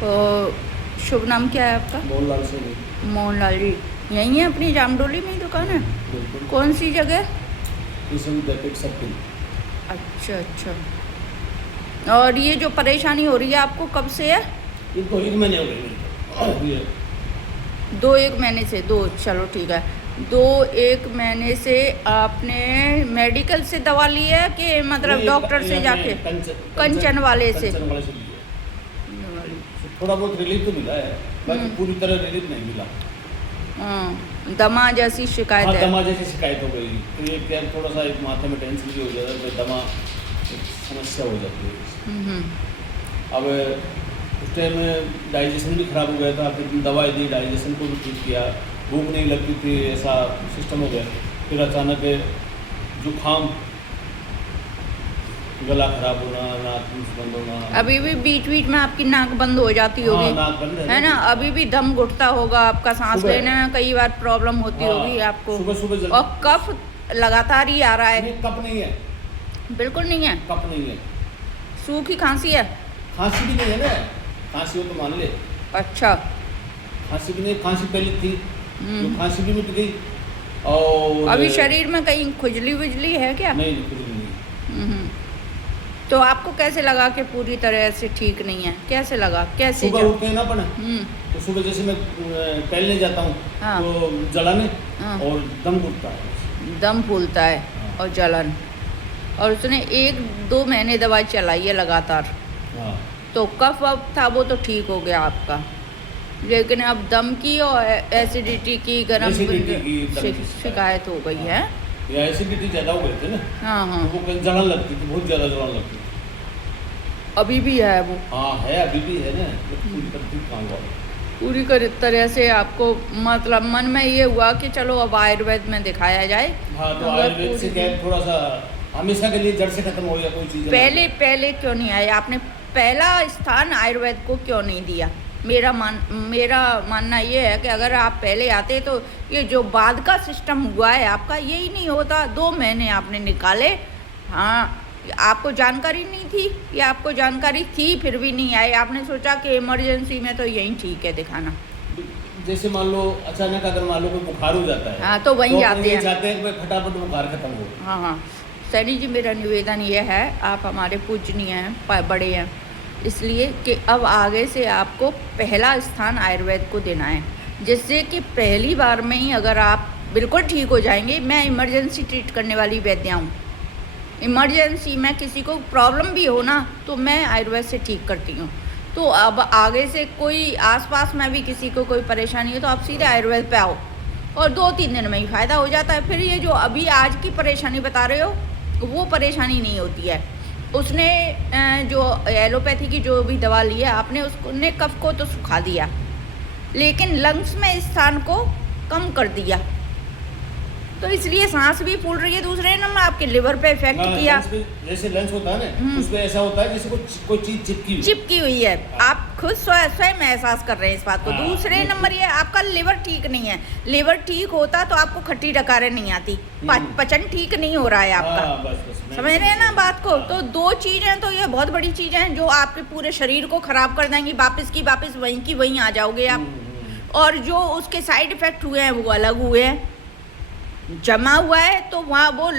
तो शुभ नाम क्या है आपका? मोहनलाल से भी। मोहनलाल जी, यहीं है अपनी जामडोली में ही दुकान है? बिल्कुल। कौन सी जगह? सब। अच्छा अच्छा। और ये जो परेशानी हो रही है आपको कब से है? ये 2-1 महीने हो गए। ये 2-1 महीने से। चलो ठीक है। 2-1 महीने से आपने मेडिकल से दवा ली है कि मतलब डॉक्टर से जाके? कंचन वाले से। कंचन वाले से लिए। थोड़ा बहुत रिलीफ तो मिला है, बाकी पूरी तरह रिलीफ नहीं मिला। दमा जैसी शिकायत है? दमा जैसी शिकायत हो गई। तो ये क्या थोड़ा सा एक माथे में टेंशन भी हो जाता है, दमा एक समस्या हो जाती है। अब उस टाइम डाइजेशन भी खराब हो गया था, फिर दवाई दी, डाइजेशन को भी ठीक किया, भूख नहीं लगती थी, ऐसा सिस्टम हो गया। फिर अचानक जुकाम, गला खराब होना, नाक बंद होना। अभी भी बीच बीच में आपकी नाक बंद हो जाती होगी? हाँ, नाक बंद है ना? अभी भी दम घुटता होगा आपका, सांस लेने में कई बार प्रॉब्लम होती होगी आपको। सुबह और कफ लगातार ही आ रहा है? नहीं, कफ नहीं है, बिल्कुल नहीं है? कफ नहीं है। सूखी खांसी है? खांसी भी नहीं है ना, खांसी हो तो मान ले। अच्छा। खांसी भी नहीं, खांसी पहले थी, जो खांसी भी मिट गई। और अभी शरीर में कहीं खुजली वुजली है क्या? नहीं, खुजली नहीं। तो आपको कैसे लगा कि पूरी तरह से ठीक नहीं है? कैसे लगा? कैसे? सुबह उठते हैं ना अपन, तो सुबह जैसे मैं टहलने जाता हूँ, हाँ। तो जलन और दम घुटता है। दम फूलता है और जलन। और उसने 1-2 महीने दवाई चलाई है लगातार। हाँ। तो कफ वफ था वो तो ठीक हो गया आपका, लेकिन अब दम की और एसिडिटी की, गरम शिकायत हो गई है। या एसिडिटी ज़्यादा हो गए थे ना। हाँ हाँ। तो वो जलन लगती थी, बहुत ज़्यादा जलन लगती थी। अभी भी है वो? हाँ है, अभी भी है ना। पूरी तरह से आपको मतलब मन में ये हुआ कि चलो अब आयुर्वेद में दिखाया जाए। हाँ, तो आयुर्वेद से क्या थोड़ा सा हमेशा के लिए जड़ से खत्म हो गया कोई चीज़। पहले क्यों नहीं आए? आपने पहला स्थान आयुर्वेद को क्यों नहीं दिया? मेरा मानना ये है कि अगर आप पहले आते तो ये जो बाद का सिस्टम हुआ है आपका, यही नहीं होता। 2 महीने आपने निकाले। हाँ, आपको जानकारी नहीं थी या आपको जानकारी थी फिर भी नहीं आए? आपने सोचा कि इमरजेंसी में तो यही ठीक है दिखाना। जैसे मान लो अचानक अगर मान लो कोई बुखार हो जाता है, हाँ, तो वहीं जाते हैं। जाते हैं फटाफट बुखार खत्म हो। हाँ हाँ। सैनी जी, मेरा निवेदन ये है, आप हमारे पूजनीय हैं, बड़े हैं, इसलिए कि अब आगे से आपको पहला स्थान आयुर्वेद को देना है, जिससे कि पहली बार में ही अगर आप बिल्कुल ठीक हो जाएंगे। मैं इमरजेंसी ट्रीट करने वाली वैद्या हूँ। इमरजेंसी में किसी को प्रॉब्लम भी हो ना तो मैं आयुर्वेद से ठीक करती हूँ। तो अब आगे से कोई आसपास में भी किसी को कोई परेशानी हो तो आप सीधे आयुर्वेद पे आओ और 2-3 दिन में ही फ़ायदा हो जाता है। फिर ये जो अभी आज की परेशानी बता रहे हो वो परेशानी नहीं होती है। उसने जो एलोपैथी की जो भी दवा ली है आपने, उसने कफ को तो सुखा दिया, लेकिन लंग्स में स्थान को कम कर दिया, तो इसलिए सांस भी फूल रही है। दूसरे नंबर आपके लिवर पे इफेक्ट किया। जैसे लंग्स होता है ना, उसमें ऐसा होता है जैसे कोई चीज चिपकी हुई है। आप खुद स्वयं एहसास कर रहे हैं इस बात को। दूसरे नंबर ये आपका लिवर ठीक नहीं है। लिवर ठीक होता तो आपको खट्टी डकारें नहीं आती, पचन ठीक नहीं हो रहा है आपका। बस, समझ रहे हैं ना बात को? तो 2 चीज़ें तो ये बहुत बड़ी चीज़ें हैं जो आपके पूरे शरीर को खराब कर देंगी। वापस की वापस वहीं की वहीं आ जाओगे आप। और जो उसके साइड इफेक्ट हुए हैं वो अलग हुए हैं। जमा हुआ है तो वहाँ वो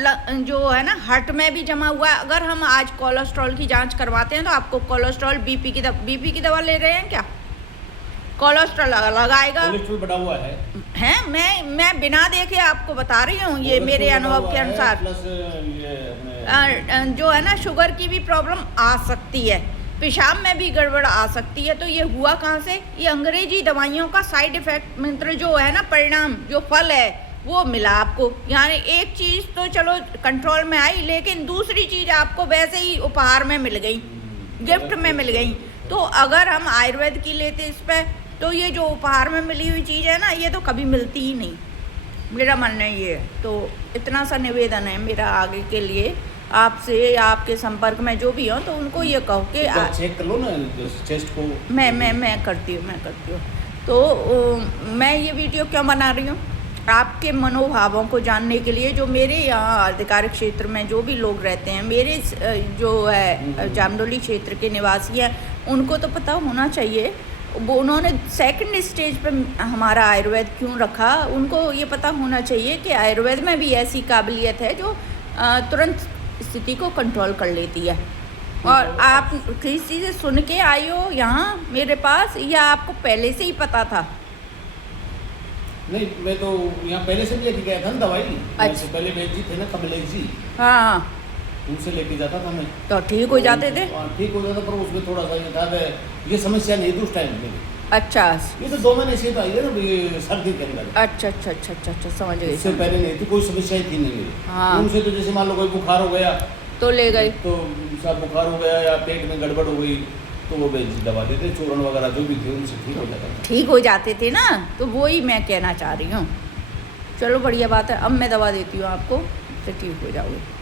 जो है ना हार्ट में भी जमा हुआ है। अगर हम आज कोलेस्ट्रॉल की जांच करवाते हैं तो आपको कोलेस्ट्रॉल बीपी की दवा ले रहे हैं क्या? कोलेस्ट्रॉल लगाएगा। कोलेस्ट्रॉल बढ़ा हुआ है मैं बिना देखे आपको बता रही हूँ, ये मेरे अनुभव के अनुसार। जो है ना शुगर की भी प्रॉब्लम आ सकती है, पेशाब में भी गड़बड़ आ सकती है। तो ये हुआ कहाँ से? ये अंग्रेजी दवाइयों का साइड इफेक्ट मतलब जो है ना परिणाम, जो फल है वो मिला आपको। यानी एक चीज़ तो चलो कंट्रोल में आई, लेकिन दूसरी चीज़ आपको वैसे ही उपहार में मिल गई, गिफ्ट में मिल गई। तो अगर हम आयुर्वेद की लेते इस पर, तो ये जो उपहार में मिली हुई चीज़ है ना, ये तो कभी मिलती ही नहीं। मेरा मानना ये है। तो इतना सा निवेदन है मेरा आगे के लिए आपसे, आपके संपर्क में जो भी हो तो उनको ये कहो कि चेक कर लो ना चेस्ट को। मैं करती हूँ। तो मैं ये वीडियो क्यों बना रही हूँ? आपके मनोभावों को जानने के लिए। जो मेरे यहाँ आधिकारिक क्षेत्र में जो भी लोग रहते हैं, मेरे जो है जामडोली क्षेत्र के निवासी हैं, उनको तो पता होना चाहिए वो उन्होंने सेकंड स्टेज पे हमारा आयुर्वेद क्यों रखा, उनको ये पता होना चाहिए कि आयुर्वेद में भी ऐसी काबिलियत है जो तुरंत स्थिति को कंट्रोल कर लेती है। और आप किसी से सुन के आई हो यहाँ मेरे पास, या आपको पहले से ही पता था? नहीं, मैं तो यहाँ पहले से भी लेके गया था ना दवाई। अच्छा। मेरे से पहले वैद्य जी थे ना, कमलेश जी, हाँ, उनसे लेके जाता था मैं। तो ठीक हो जाते थे? हाँ, ठीक हो जाता, पर उसमें थोड़ा सा ये था कि ये समस्या नहीं थी उस टाइम में। अच्छा ये तो 2 महीने से तो आई है ना, ये सर्दी के अंदर। अच्छा अच्छा अच्छा अच्छा अच्छा, समझ गई। इससे पहले नहीं थी, कोई समस्या ही थी नहीं मेरी। हाँ। उनसे तो जैसे मान लो कोई बुखार हो गया तो ले गए। तो सब बुखार हो गया या पेट में गड़बड़ हो गई तो वो वैद्य दवा देते, चूर्ण वगैरह जो भी थे उनसे ठीक हो जाता था। ठीक हो जाते थे ना, तो वही मैं कहना चाह रही हूँ। चलो बढ़िया बात है, अब मैं दवा देती हूँ आपको, तो ठीक हो जाओगे।